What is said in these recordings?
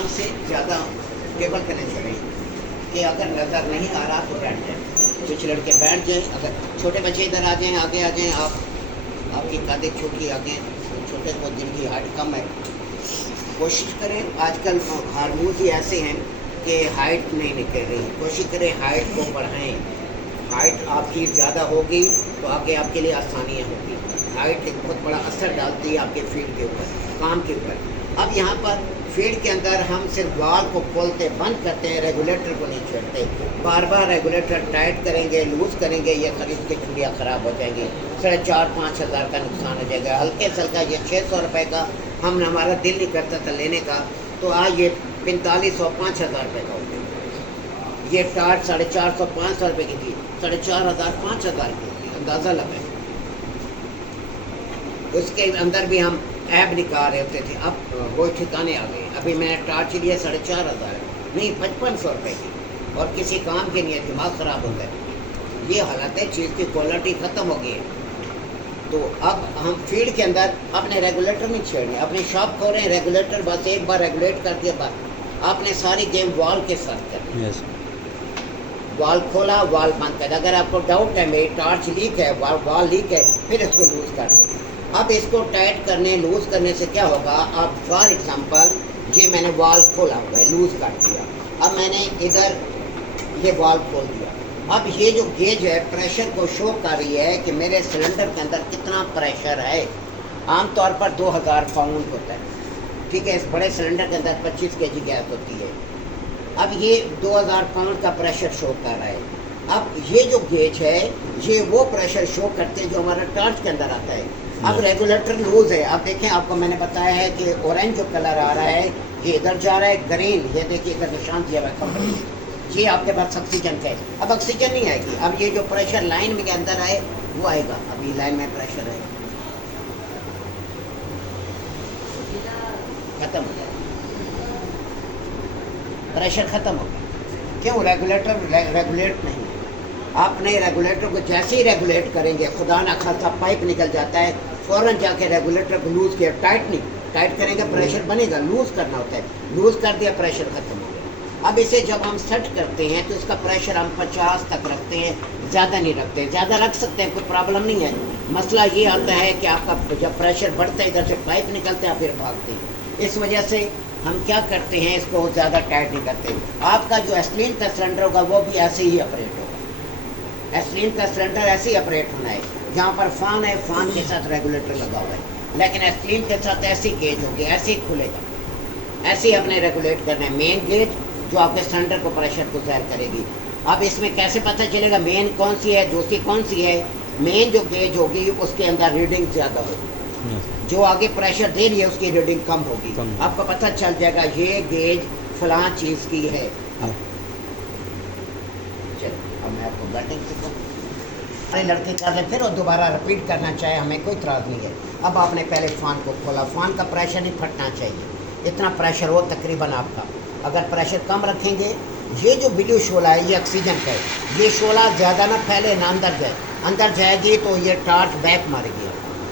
आराम से ज़्यादा टेबल करें चलें कि अगर नज़र नहीं आ रहा तो बैठ जाए, कुछ लड़के बैठ जाए, अगर छोटे बच्चे इधर आ जाएं, आगे आ जाएं, आपकी कादे छोटी आगे, छोटे को जिनकी हाइट कम है कोशिश करें। आजकल हार्मोन ही ऐसे हैं कि हाइट नहीं निकल रही, कोशिश करें हाइट को बढ़ाएं। हाइट आपकी ज़्यादा होगी तो आगे आपके लिए आसानियाँ होगी। हाइट एक बहुत बड़ा असर डालती है आपके फील्ड के ऊपर, काम के ऊपर। अब यहाँ पर फील्ड के अंदर हम सिर्फ वाल को खोलते बंद करते हैं, रेगुलेटर को नहीं छेड़ते। बार बार रेगुलेटर टाइट करेंगे, लूज़ करेंगे, ये खरीद के चूड़ियाँ ख़राब हो जाएंगी, 4,500-5 हज़ार का नुकसान हो जाएगा। हल्के से हल्का ये 600 रुपये का हमारा दिल नहीं करता था लेने का, तो आज ये 4500-5 हज़ार रुपये का हो गया। ये टाट 450-500 रुपये की थी, 4,500-5 हज़ार की, अंदाज़ा लगाए। उसके अंदर भी हम ऐप निकाल रहे होते थे, अब वो ठिकाने आ गए। अभी मैंने टार्च लिया 4,500 नहीं 5500 रुपये की, और किसी काम के नहीं है, दिमाग ख़राब होता है। ये हालत है, चीज़ की क्वालिटी ख़त्म हो गई है। तो अब हम फील्ड के अंदर अपने रेगुलेटर नहीं छेड़ने, अपनी शॉप खोलें, रेगुलेटर बस एक बार रेगुलेट कर दिया, बस आपने सारी गेम वॉल के साथ करनी है। वॉल खोला, वॉल बंद कर। अगर आपको डाउट है मेरी टार्च लीक है, वॉल लीक है, फिर इसको लूज़ कर दें। अब इसको टाइट करने, लूज़ करने से क्या होगा, अब फॉर एग्जांपल ये मैंने वॉल खोला हुआ है, लूज़ कर दिया, अब मैंने इधर ये वॉल खोल दिया। अब ये जो गेज है प्रेशर को शो कर रही है कि मेरे सिलेंडर के अंदर कितना प्रेशर है। आमतौर पर 2000 पाउंड होता है, ठीक है। इस बड़े सिलेंडर के अंदर 25 kg गैस होती है। अब ये 2000 पाउंड का प्रेशर शो कर रहा है। अब ये जो गेज है ये वो प्रेशर शो करते हैं जो हमारा टार्च के अंदर आता है। अब रेगुलेटर लूज है। अब देखें, आपको मैंने बताया है कि ऑरेंज जो कलर आ रहा है ये इधर जा रहा है, ग्रीन ये देखिए इधर निशान दिया हुआ है कंपनी, ये आपके पास ऑक्सीजन का है। अब ऑक्सीजन नहीं आएगी, अब ये जो प्रेशर लाइन में के अंदर आए वो आएगा। अब ये लाइन में प्रेशर है, खत्म हो जाएगा, प्रेशर खत्म हो गया। क्यों? रेगुलेटर रेगुलेट नहीं है। आपने रेगुलेटर को जैसे ही रेगुलेट करेंगे, खुदा ना खासा पाइप निकल जाता है, फ़ौरन जाके रेगुलेटर को लूज़ किया, टाइट नहीं, टाइट करेंगे प्रेशर बनेगा, लूज़ करना होता है, लूज़ कर दिया प्रेशर ख़त्म हो गया। अब इसे जब हम सेट करते हैं तो इसका प्रेशर हम 50 तक रखते हैं, ज़्यादा नहीं रखते। ज़्यादा रख सकते हैं, कोई प्रॉब्लम नहीं है। मसला ये आता है कि आपका जब प्रेशर बढ़ता है इधर से पाइप निकलते हैं फिर भागते हैं। इस वजह से हम क्या करते हैं, इसको ज़्यादा टाइट नहीं करते। आपका जो एस्लीन का सिलेंडर होगा वो भी ऐसे ही ऑपरेट होगा। एस्लीन का सिलेंडर ऐसे ही ऑपरेट होना है, जहाँ पर फ़ैन है, फ़ैन के साथ रेगुलेटर लगा हुआ है, लेकिन एस्लीन के साथ ऐसी गेज होगी, ऐसे ही खुलेगा, ऐसे ही अपने रेगुलेट करना है। मेन गेज जो आपके सिलेंडर को प्रेशर को ज़ाहिर करेगी। अब इसमें कैसे पता चलेगा मेन कौन सी है, दूसरी कौन सी है? मेन जो गेज होगी उसके अंदर रीडिंग ज़्यादा होगी, जो आगे प्रेशर दे रही है उसकी रीडिंग कम होगी। आपको पता चल जाएगा ये गेज फलां चीज़ की है। चलो अब मैं आपको गटिंग सिखाऊँ। अरे लड़के कर रहे फिर वो दोबारा रिपीट करना चाहे, हमें कोई इतराज़ नहीं है। अब आपने पहले फ़ैन को खोला, फ़ैन का प्रेशर नहीं फटना चाहिए, इतना प्रेशर हो तकरीबन आपका। अगर प्रेशर कम रखेंगे, ये जो ब्लू शोला है ये ऑक्सीजन का है, ये शोला ज़्यादा ना फैले ना अंदर जाए, अंदर जाएगी तो ये टार्च बैक मारेगी।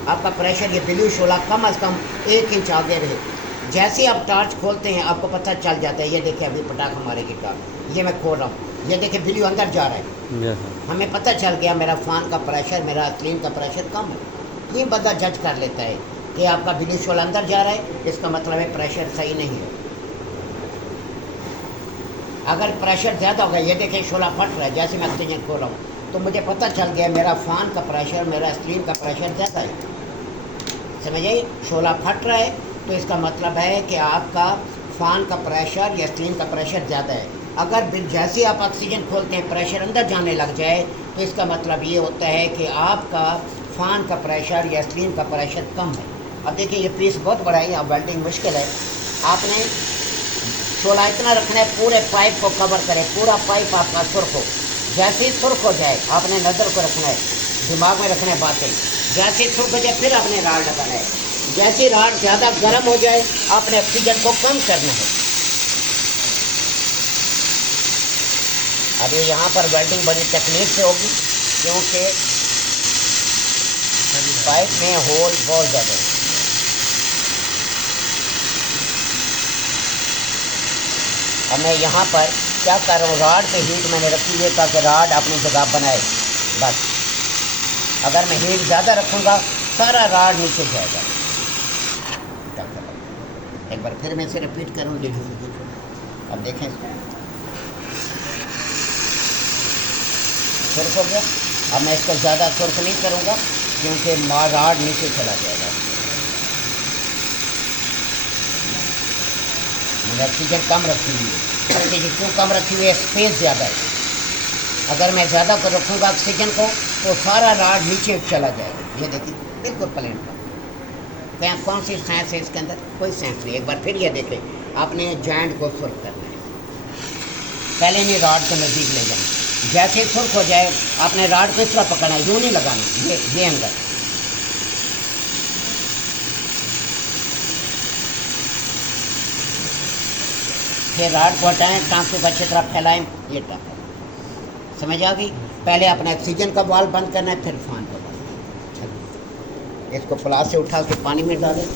आपका प्रेशर ये ब्लू शोला कम अज़ कम 1 इंच आगे रहे। जैसे आप टार्च खोलते हैं आपको पता चल जाता है, ये देखिए अभी पटाखा मारेगी टार्च, ये मैं खोल रहा हूँ, ये देखिए ब्लू अंदर जा रहा है, हमें पता चल गया मेरा फ़ैन का प्रेशर, मेरा एस्लीन का प्रेशर कम है। ये बंदा जज कर लेता है कि आपका ब्लू शोला अंदर जा रहा है, इसका मतलब है प्रेशर सही नहीं है। अगर प्रेशर ज़्यादा होगा, ये देखिए शोला फट रहा है, जैसे मैं ऑक्सीजन खोल रहा हूँ तो मुझे पता चल गया मेरा फ़ैन का प्रेशर, मेरा एस्लीन का प्रेशर ज़्यादा है। समझ आई? शोला फट रहा है तो इसका मतलब है कि आपका फ़ैन का प्रेशर या एस्लीन का प्रेशर ज़्यादा है। अगर जैसे आप ऑक्सीजन खोलते हैं प्रेशर अंदर जाने लग जाए तो इसका मतलब ये होता है कि आपका फ़ैन का प्रेशर या एस्लीन का प्रेशर कम है। अब देखिए ये पीस बहुत बड़ा है, यहाँ वेल्डिंग मुश्किल है। आपने शोला इतना रखना है पूरे पाइप को कवर करे, पूरा पाइप आपका सुर्ख हो। जैसे ही सुर्ख हो जाए आपने नज़र को रखना है, दिमाग में रखना है बातें। जैसे ही सुर्ख हो जाए फिर आपने राड लगाना है। जैसे राड ज़्यादा गर्म हो जाए आपने ऑक्सीजन को कम करना है। अब ये यहाँ पर वेल्डिंग बड़ी तकनीक से होगी क्योंकि पाइप में होल बहुत ज़्यादा है। और मैं यहाँ पर क्या कर रहा हूँ, राड पे हीट मैंने रखी हुई है ताकि राड अपनी जगह बनाए। बस अगर मैं हीट ज़्यादा रखूँगा सारा राड नीचे जाएगा। एक बार फिर मैं इसे रिपीट करूँ, देखिए अब देखें इसको सुर्ख हो गया। अब मैं इसको ज़्यादा सुर्ख नहीं करूँगा क्योंकि राड नीचे चला जाएगा। मैंने ऑक्सीजन कम रखी हुई है, ऑक्सीजन क्यों कम रखी हुई है, स्पेस ज़्यादा है। अगर मैं ज़्यादा कर रखूँगा ऑक्सीजन को तो सारा राड नीचे चला जाएगा। ये देखिए बिल्कुल प्लेन पर। क्या कौन सी साइंस है इसके अंदर, कोई साइंस नहीं। एक बार फिर ये देखें, आपने जॉइंट को सुर्ख करना है, पहले नहीं राड के नज़दीक ले जाना। जैसे सुर्ख हो जाए आपने राड को इस तरह पकड़ना है, यूँ नहीं लगाना, ये अंदर। फिर राड को हटाएँ, टाँके को अच्छी तरह फैलाएँ, ये टाँका। समझ आ गई। पहले अपना ऑक्सीजन का वाल्व बंद करना है, फिर फैन को बंद। इसको प्लास से उठा के पानी में डालें।